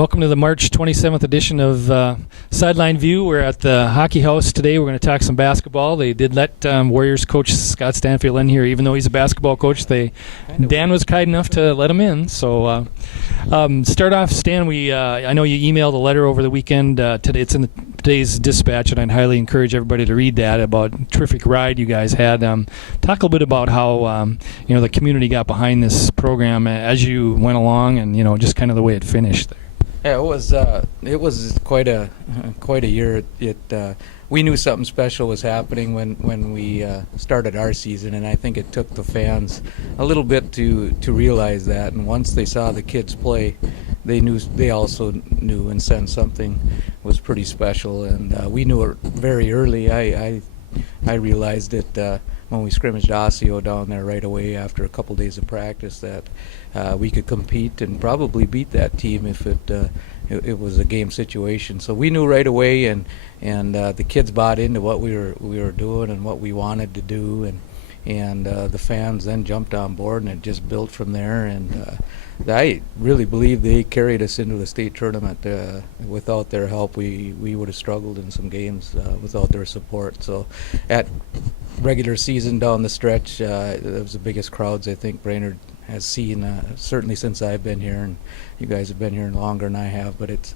Welcome to the March 27th edition of Sideline View. We're at the Hockey House today. We're going to talk some basketball. They did let Warriors coach Scott Stanfield in here, even though he's a basketball coach. Dan was kind enough to let him in. So start off, Stan. I know you emailed a letter over the weekend. Today it's in today's dispatch, and I'd highly encourage everybody to read that about a terrific ride you guys had. Talk a little bit about how the community got behind this program as you went along, and just kind of the way it finished there. Yeah, it was quite a year. We knew something special was happening when we started our season, and I think it took the fans a little bit to realize that. And once they saw the kids play, they also knew and sensed something was pretty special. And we knew it very early. I realized it when we scrimmaged Osseo down there right away after a couple days of practice that we could compete and probably beat that team if it was a game situation. So we knew right away, and the kids bought into what we were doing and what we wanted to do, and the fans then jumped on board, and it just built from there. And I really believe they carried us into the state tournament. Without their help, we would have struggled in some games without their support. So at regular season down the stretch, it was the biggest crowds I think Brainerd has seen, certainly since I've been here, and you guys have been here longer than I have. But it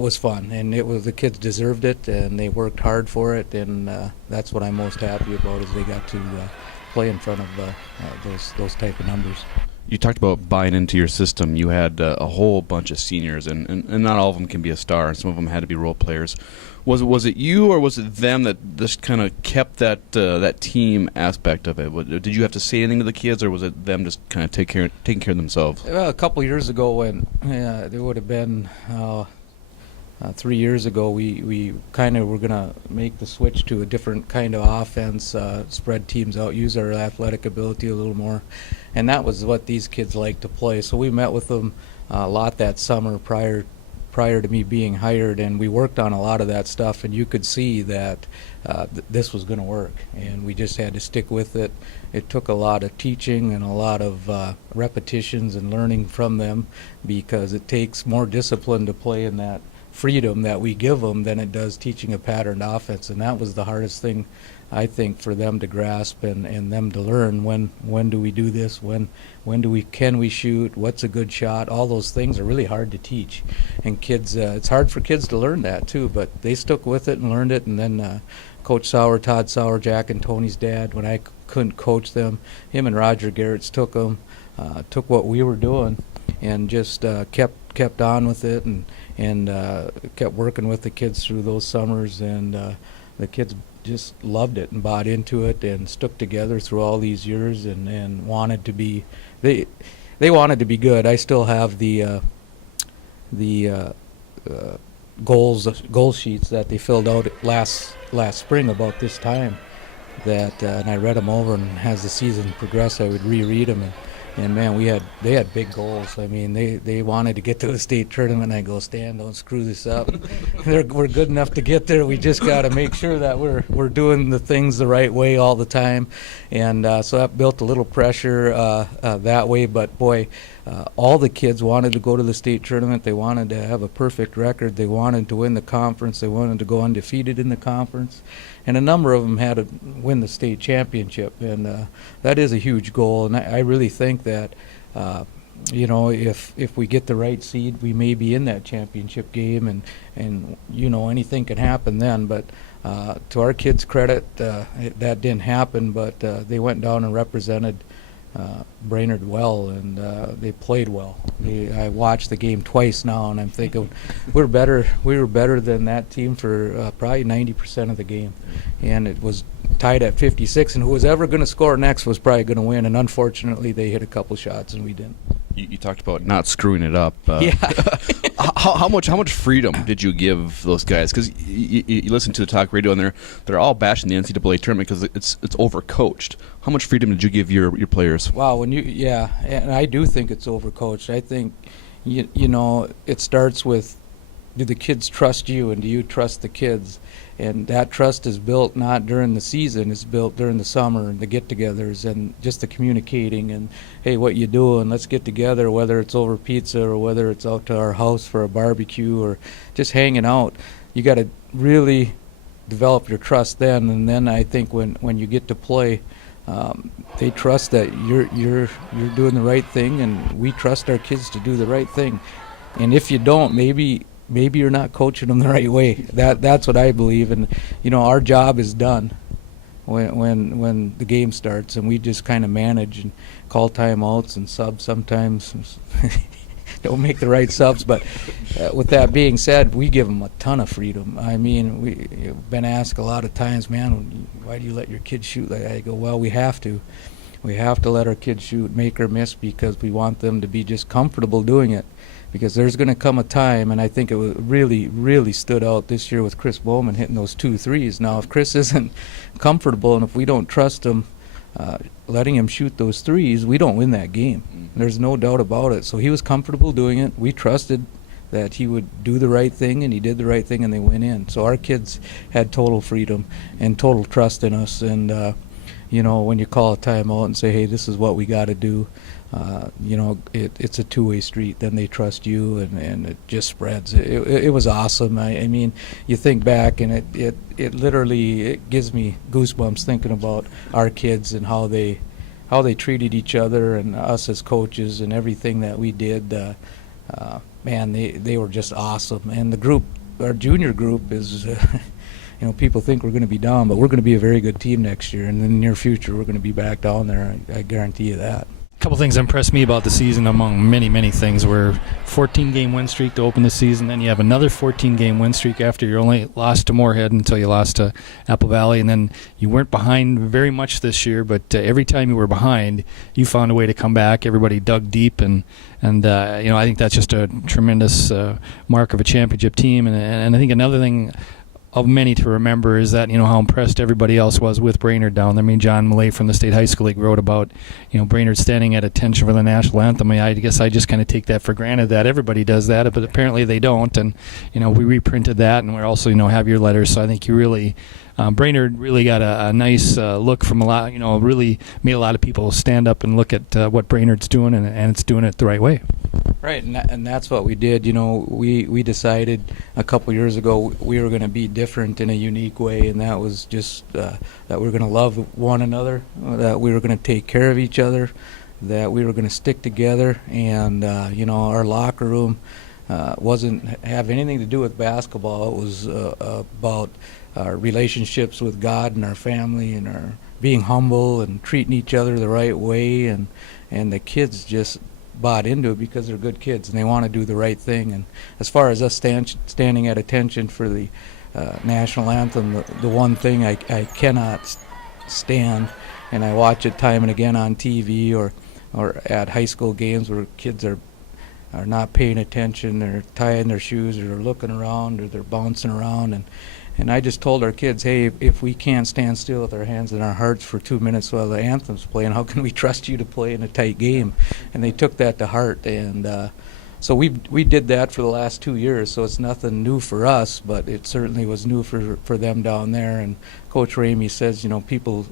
was fun, and the kids deserved it, and they worked hard for it, and that's what I'm most happy about, is they got to play in front of those type of numbers. You talked about buying into your system. You had a whole bunch of seniors, and not all of them can be a star, and some of them had to be role players. Was it you, or was it them that just kind of kept that team aspect of it? Did you have to say anything to the kids, or was it them just kind of taking care of themselves? Well, a couple years ago, when there would have been 3 years ago, we kind of were going to make the switch to a different kind of offense, spread teams out, use our athletic ability a little more, and that was what these kids like to play. So we met with them a lot that summer prior to me being hired, and we worked on a lot of that stuff, and you could see that this was going to work, and we just had to stick with it. It took a lot of teaching and a lot of repetitions and learning from them, because it takes more discipline to play in that freedom that we give them than it does teaching a patterned offense, and that was the hardest thing I think for them to grasp and them to learn. When do we do this? Can we shoot? What's a good shot? All those things are really hard to teach, and kids, it's hard for kids to learn that too. But they stuck with it and learned it. And then Coach Sauer, Todd Sauer, Jack and Tony's dad, when I couldn't coach them, him and Roger Garrett's took what we were doing and just kept on with it and kept working with the kids through those summers, and the kids just loved it and bought into it and stuck together through all these years and wanted to be they wanted to be good. I still have the goal sheets that they filled out last spring about this time, that and I read them over, and as the season progressed I would reread them, and man, they had big goals. I mean, they wanted to get to the state tournament, and I go, Stan, don't screw this up. We're good enough to get there. We just got to make sure that we're doing the things the right way all the time. And so that built a little pressure that way. But boy, all the kids wanted to go to the state tournament. They wanted to have a perfect record. They wanted to win the conference. They wanted to go undefeated in the conference. And a number of them had to win the state championship, and that is a huge goal. And I really think that, if we get the right seed, we may be in that championship game, and anything can happen then. But to our kids' credit, that didn't happen. But they went down and represented Brainerd well, and they played well. I watched the game twice now, and I'm thinking we were better than that team for probably 90% of the game, and it was tied at 56, and who was ever going to score next was probably going to win, and unfortunately they hit a couple shots and we didn't. You talked about not screwing it up. Yeah. How much freedom did you give those guys? Because you listen to the talk radio, and they're all bashing the NCAA tournament because it's overcoached. How much freedom did you give your players? Wow, and I do think it's overcoached. I think it starts with do the kids trust you, and do you trust the kids? And that trust is built not during the season, it's built during the summer and the get-togethers and just the communicating and, hey, what you doing? Let's get together, whether it's over pizza or whether it's out to our house for a barbecue or just hanging out. You got to really develop your trust then, and then I think when you get to play, they trust that you're doing the right thing, and we trust our kids to do the right thing. And if you don't, maybe you're not coaching them the right way. That's what I believe. And our job is done when the game starts, and we just kind of manage and call timeouts and subs sometimes. Don't make the right subs, but with that being said, we give them a ton of freedom. I mean, we've been asked a lot of times, man, why do you let your kids shoot like that? I go, well, we have to. We have to let our kids shoot, make or miss, because we want them to be just comfortable doing it. Because there's going to come a time, and I think it really, really stood out this year with Chris Bowman hitting those 2 threes. Now, if Chris isn't comfortable and if we don't trust him, letting him shoot those threes, we don't win that game. There's no doubt about it. So he was comfortable doing it. We trusted that he would do the right thing, and he did the right thing, and they went in. So our kids had total freedom and total trust in us. And, when you call a timeout and say, hey, this is what we got to do, it's a two-way street. Then they trust you, and it just spreads. It was awesome. I mean, you think back, and it literally gives me goosebumps thinking about our kids and how they treated each other and us as coaches and everything that we did. Man, they were just awesome. And the group, our junior group, is. People think we're going to be down, but we're going to be a very good team next year. And in the near future, we're going to be back down there. I guarantee you that. A couple things impressed me about the season, among many, many things, were 14-game win streak to open the season. Then you have another 14-game win streak after you only lost to Moorhead until you lost to Apple Valley. And then you weren't behind very much this year, but every time you were behind, you found a way to come back. Everybody dug deep, and I think that's just a tremendous mark of a championship team. And I think another thing of many to remember is that how impressed everybody else was with Brainerd down there. I mean, John Millay from the State High School League wrote about Brainerd standing at attention for the national anthem. I guess I just kind of take that for granted that everybody does that, but apparently they don't. And we reprinted that, and we're also have your letters. So I think you really Brainerd really got a nice look from a lot. Really made a lot of people stand up and look at what Brainerd's doing, and it's doing it the right way. Right, and that's what we did. We decided a couple years ago we were going to be different in a unique way, and that was just that we were going to love one another, that we were going to take care of each other, that we were going to stick together, and our locker room wasn't have anything to do with basketball. It was about our relationships with God and our family, and our being humble and treating each other the right way, and the kids just bought into it because they're good kids and they want to do the right thing. And as far as us standing at attention for the national anthem, the one thing I cannot stand, and I watch it time and again on TV or at high school games where kids are not paying attention, they're tying their shoes, or they're looking around, or they're bouncing around, and I just told our kids, hey, if we can't stand still with our hands and our hearts for 2 minutes while the anthem's playing, how can we trust you to play in a tight game? And they took that to heart, and so we did that for the last 2 years, so it's nothing new for us, but it certainly was new for them down there. And Coach Ramey says, people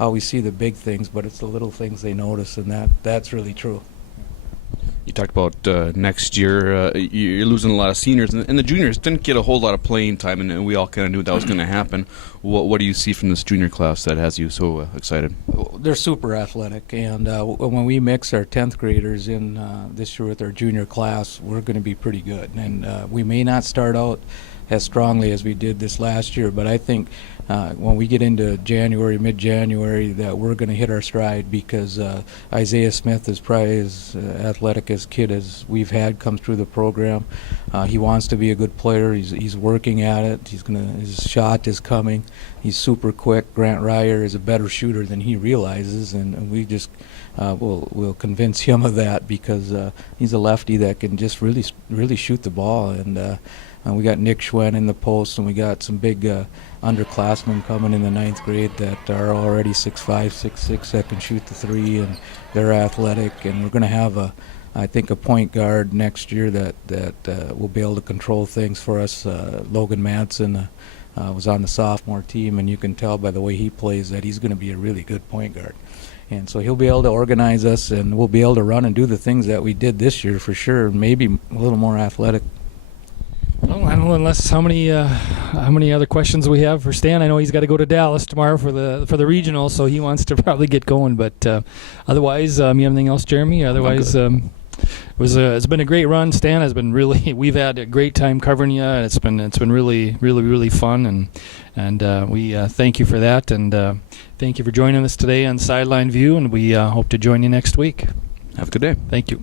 always see the big things, but it's the little things they notice, and that's really true. You talked about next year, you're losing a lot of seniors, and the juniors didn't get a whole lot of playing time, and we all kind of knew that was going to happen. What do you see from this junior class that has you so excited? They're super athletic, and when we mix our 10th graders in this year with our junior class, we're going to be pretty good. And we may not start out as strongly as we did this last year, but I think when we get into January, mid-January, that we're going to hit our stride, because Isaiah Smith is probably as athletic as kid as we've had come through the program. He wants to be a good player. He's working at it. His shot is coming. He's super quick. Grant Ryer is a better shooter than he realizes, and we just we'll convince him of that, because he's a lefty that can just really shoot the ball. And we got Nick Schwen in the post, and we got some big underclassmen coming in the 9th grade that are already 6'5", 6'6", that can shoot the three, and they're athletic. And we're going to have a I think a point guard next year that will be able to control things for us. Logan Madsen was on the sophomore team, and you can tell by the way he plays that he's going to be a really good point guard. And so he'll be able to organize us, and we'll be able to run and do the things that we did this year for sure, maybe a little more athletic. Well, I don't know unless how many other questions we have for Stan. I know he's got to go to Dallas tomorrow for the regional, so he wants to probably get going. But otherwise, you have anything else, Jeremy? Otherwise, it's been a great run. Stan has been really. We've had a great time covering you, and it's been really fun, and we thank you for that, and thank you for joining us today on Sideline View, and we hope to join you next week. Have a good day. Thank you.